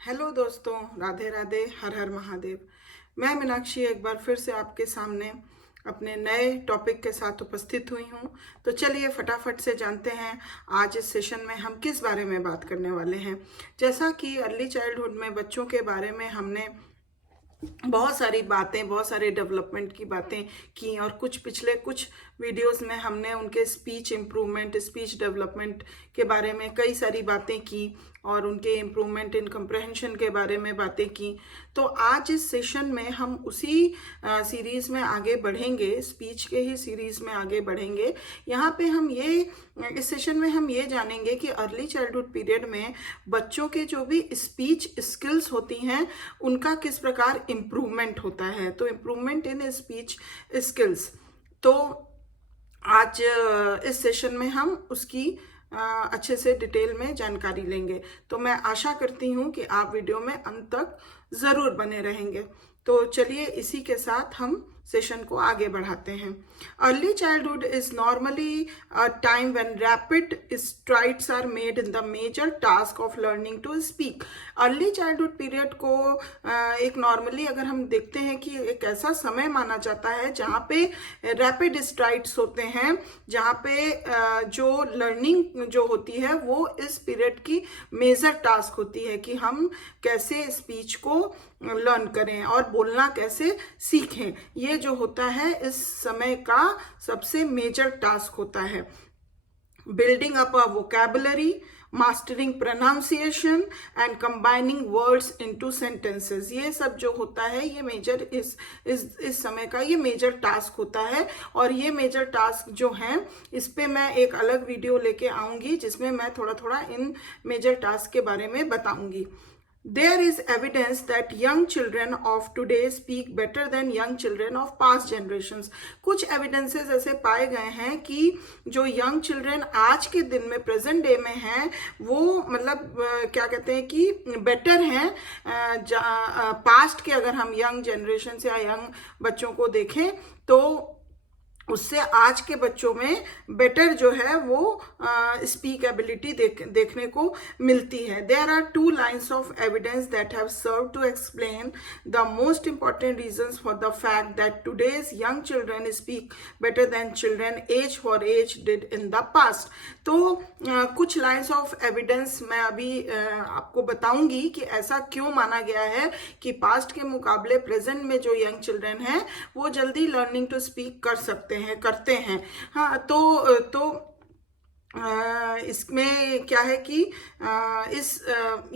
Hello दोस्तों, राधे राधे, हर हर महादेव। मैं मीनाक्षी एक बार फिर से आपके सामने अपने नए टॉपिक के साथ उपस्थित हुई हूँ। तो चलिए फटाफट से जानते हैं आज इस सेशन में हम किस बारे में बात करने वाले हैं। जैसा कि अर्ली चाइल्डहुड में बच्चों के बारे में हमने बहुत सारी बातें, बहुत सारे डेवलपमेंट की बातें की और पिछले कुछ वीडियोस में हमने उनके स्पीच इम्प्रूवमेंट, स्पीच डेवलपमेंट के बारे में कई सारी बातें की और उनके इम्प्रूवमेंट इन कंप्रहेंशन के बारे में बातें की। तो आज इस सेशन में हम उसी सीरीज़ में आगे बढ़ेंगे, स्पीच के ही सीरीज़ में आगे बढ़ेंगे। यहाँ पे हम इस सेशन में हम ये जानेंगे कि अर्ली चाइल्डहुड पीरियड में बच्चों के जो भी स्पीच स्किल्स होती हैं उनका किस प्रकार इम्प्रूवमेंट होता है। तो इम्प्रूवमेंट इन स्पीच स्किल्स, तो आज इस सेशन में हम उसकी अच्छे से डिटेल में जानकारी लेंगे। तो मैं आशा करती हूँ कि आप वीडियो में अंत तक ज़रूर बने रहेंगे। तो चलिए इसी के साथ हम सेशन को आगे बढ़ाते हैं। Early childhood is normally a time when rapid strides are made in the major task of learning to speak. Early childhood period को एक नॉर्मली अगर हम देखते हैं कि एक ऐसा समय माना जाता है जहाँ पे रैपिड स्ट्राइड्स होते हैं, जहाँ पे जो लर्निंग जो होती है वो इस पीरियड की मेजर टास्क होती है कि हम कैसे स्पीच को लर्न करें और बोलना कैसे सीखें। ये जो होता है इस समय का सबसे मेजर टास्क होता है। Building up a vocabulary, mastering pronunciation and combining words into sentences, ये सब जो होता है ये मेजर इस समय का ये मेजर टास्क होता है। और ये मेजर टास्क जो हैं इस पे मैं एक अलग वीडियो लेके आऊंगी जिसमें मैं थोड़ा थोड़ा इन मेजर टास्क के बारे में बताऊंगी। There is evidence that young children of today speak better than young children of past generations. कुछ evidences ऐसे पाए गए हैं कि जो young children आज के दिन में प्रेजेंट डे में हैं वो मतलब क्या कहते हैं कि बेटर हैं पास्ट के। अगर हम यंग जनरेशन से या यंग बच्चों को देखें तो उससे आज के बच्चों में बेटर जो है वो स्पीक एबिलिटी देखने को मिलती है। There are two lines of evidence that have serve to explain the most important reasons for the fact that today's young children speak better than children age for age did in the past. तो कुछ lines of evidence मैं अभी आपको बताऊंगी कि ऐसा क्यों माना गया है कि पास्ट के मुकाबले प्रेजेंट में जो यंग चिल्ड्रन हैं वो जल्दी लर्निंग टू स्पीक करते हैं। हाँ, तो इसमें क्या है कि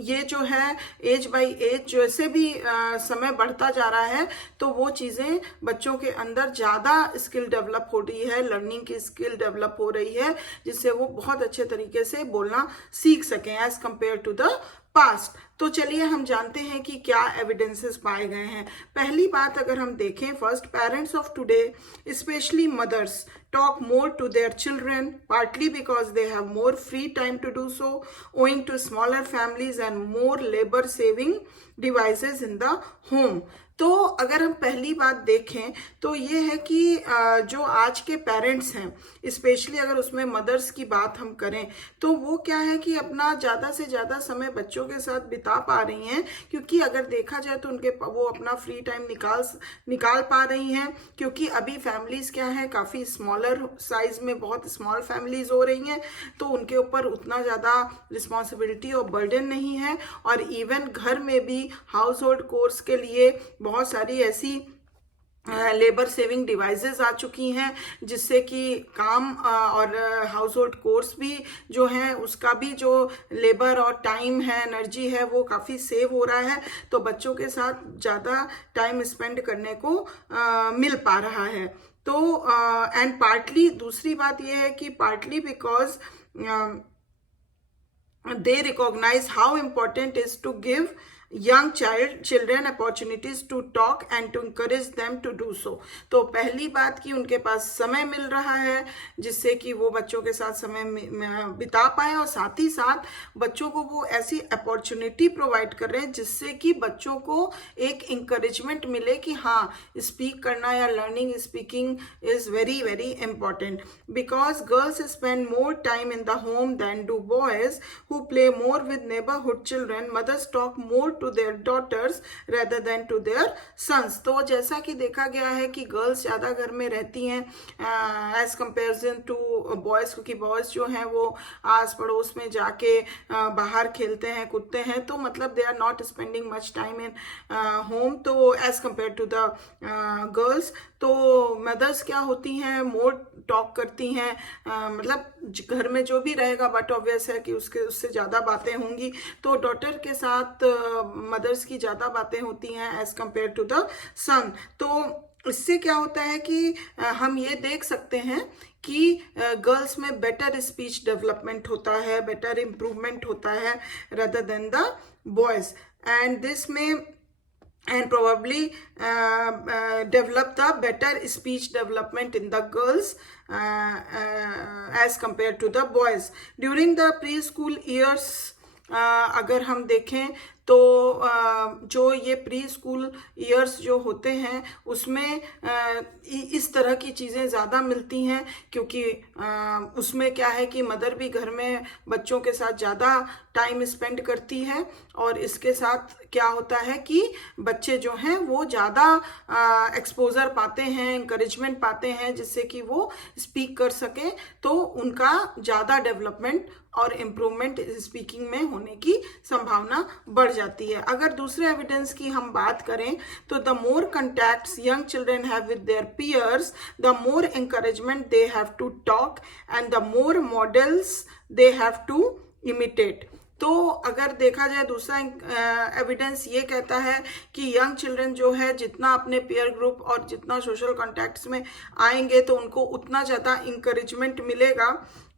ये जो है एज बाय एज जैसे भी समय बढ़ता जा रहा है तो वो चीज़ें बच्चों के अंदर ज़्यादा स्किल डेवलप हो रही है, लर्निंग की स्किल डेवलप हो रही है जिससे वो बहुत अच्छे तरीके से बोलना सीख सकें as compare to the past. तो चलिए हम जानते हैं कि क्या एविडेंसेस पाए गए हैं। पहली बात अगर हम देखें, first, parents of today specially mothers talk more to their children, partly because they have more free time to do so, owing to smaller families and more labor saving devices in the home. तो अगर हम पहली बात देखें तो ये है कि जो आज के पेरेंट्स हैं, स्पेशली अगर उसमें मदर्स की बात हम करें तो वो क्या है कि अपना ज़्यादा से ज़्यादा समय बच्चों के साथ बिता पा रही हैं, क्योंकि अगर देखा जाए तो वो अपना फ्री टाइम निकाल पा रही हैं, क्योंकि अभी फैमिलीज़ क्या है काफ़ी स्मॉलर साइज में, बहुत स्मॉल फैमिलीज़ हो रही हैं, तो उनके ऊपर उतना ज़्यादा रिस्पॉन्सिबिलिटी और बर्डन नहीं है। और इवन घर में भी हाउस होल्ड कोर्स के लिए बहुत सारी ऐसी लेबर सेविंग डिवाइसेस आ चुकी हैं जिससे कि काम और हाउस होल्ड कोर्स भी जो है उसका भी जो लेबर और टाइम है, एनर्जी है, वो काफ़ी सेव हो रहा है। तो बच्चों के साथ ज़्यादा टाइम स्पेंड करने को मिल पा रहा है। तो एंड पार्टली दूसरी बात यह है कि partly because they recognize how important is to give young children opportunities to talk and to encourage them to do so। तो पहली बात कि उनके पास समय मिल रहा है जिससे कि वो बच्चों के साथ समय बिता पाए, और साथ ही साथ बच्चों को वो ऐसी अपॉर्चुनिटी प्रोवाइड कर रहे हैं जिससे कि बच्चों को एक इंकरेजमेंट मिले कि हाँ, स्पीक करना या learning speaking is very very important, because girls spend more time in the home than do boys who play more with neighbourhood children, mothers talk more to their daughters rather than to their sons. तो जैसा कि देखा गया है कि girls ज़्यादा घर में रहती हैं एज कंपेरिजन टू बॉयज़, क्योंकि बॉयज़ जो हैं वो आस पड़ोस में जाके बाहर खेलते हैं कूदते हैं, तो मतलब they are not spending much time in home, तो as compare to the girls. तो मदर्स क्या होती हैं, मोर टॉक करती हैं, मतलब घर में जो भी रहेगा बट ऑब्वियस है कि उससे ज़्यादा बातें होंगी, तो डॉटर के साथ मदर्स की ज़्यादा बातें होती हैं एज कंपेयर टू द सन। तो इससे क्या होता है कि हम ये देख सकते हैं कि गर्ल्स में बेटर स्पीच डेवलपमेंट होता है, बेटर इम्प्रूवमेंट होता है rather than the boys, and this में and probably develop the better speech development in the girls as compared to the boys during the preschool years। अगर हम देखें तो जो ये प्री स्कूल ईयर्स जो होते हैं उसमें इस तरह की चीज़ें ज़्यादा मिलती हैं, क्योंकि उसमें क्या है कि मदर भी घर में बच्चों के साथ ज़्यादा टाइम स्पेंड करती है, और इसके साथ क्या होता है कि बच्चे जो हैं वो ज़्यादा एक्सपोजर पाते हैं, इंकरेजमेंट पाते हैं जिससे कि वो स्पीक कर सकें, तो उनका ज़्यादा डेवलपमेंट और इम्प्रूवमेंट स्पीकिंग में होने की संभावना बढ़ जाती है। अगर दूसरे एविडेंस की हम बात करें तो the more contacts young children have with their peers, the more encouragement they have to talk and the more models they have to imitate। तो अगर देखा जाए दूसरा एविडेंस ये कहता है कि यंग चिल्ड्रन जो है जितना अपने पीयर ग्रुप और जितना सोशल कॉन्टैक्ट्स में आएंगे तो उनको उतना ज़्यादा इंकरेजमेंट मिलेगा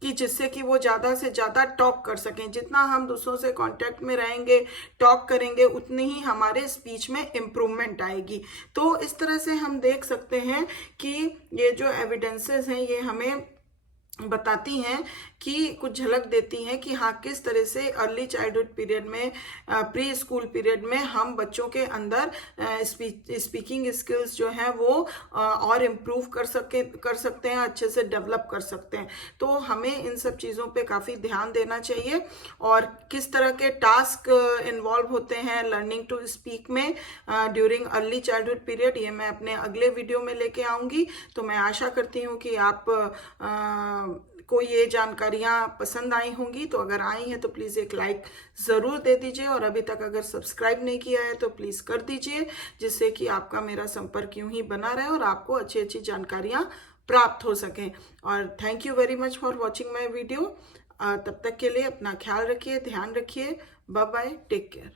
कि जिससे कि वो ज़्यादा से ज़्यादा टॉक कर सकें। जितना हम दूसरों से कांटेक्ट में रहेंगे, टॉक करेंगे, उतनी ही हमारे स्पीच में इम्प्रूवमेंट आएगी। तो इस तरह से हम देख सकते हैं कि ये जो एविडेंसेस हैं ये हमें बताती हैं कि कुछ झलक देती हैं कि हाँ किस तरह से अर्ली चाइल्डहुड पीरियड में, प्री स्कूल पीरियड में हम बच्चों के अंदर स्पीकिंग स्किल्स जो हैं वो और इम्प्रूव कर सकते हैं, अच्छे से डेवलप कर सकते हैं। तो हमें इन सब चीज़ों पे काफ़ी ध्यान देना चाहिए, और किस तरह के टास्क इन्वॉल्व होते हैं लर्निंग टू स्पीक में ड्यूरिंग अर्ली चाइल्डहुड पीरियड, ये मैं अपने अगले वीडियो में लेके आऊँगी। तो मैं आशा करती हूँ कि आप को ये जानकारियाँ पसंद आई होंगी। तो अगर आई हैं तो प्लीज़ एक लाइक ज़रूर दे दीजिए, और अभी तक अगर सब्सक्राइब नहीं किया है तो प्लीज़ कर दीजिए, जिससे कि आपका मेरा संपर्क यूं ही बना रहे और आपको अच्छी अच्छी जानकारियाँ प्राप्त हो सकें। और thank you very much for watching my video. तब तक के लिए अपना ख्याल रखिए, ध्यान रखिए, बाय बाय, टेक केयर।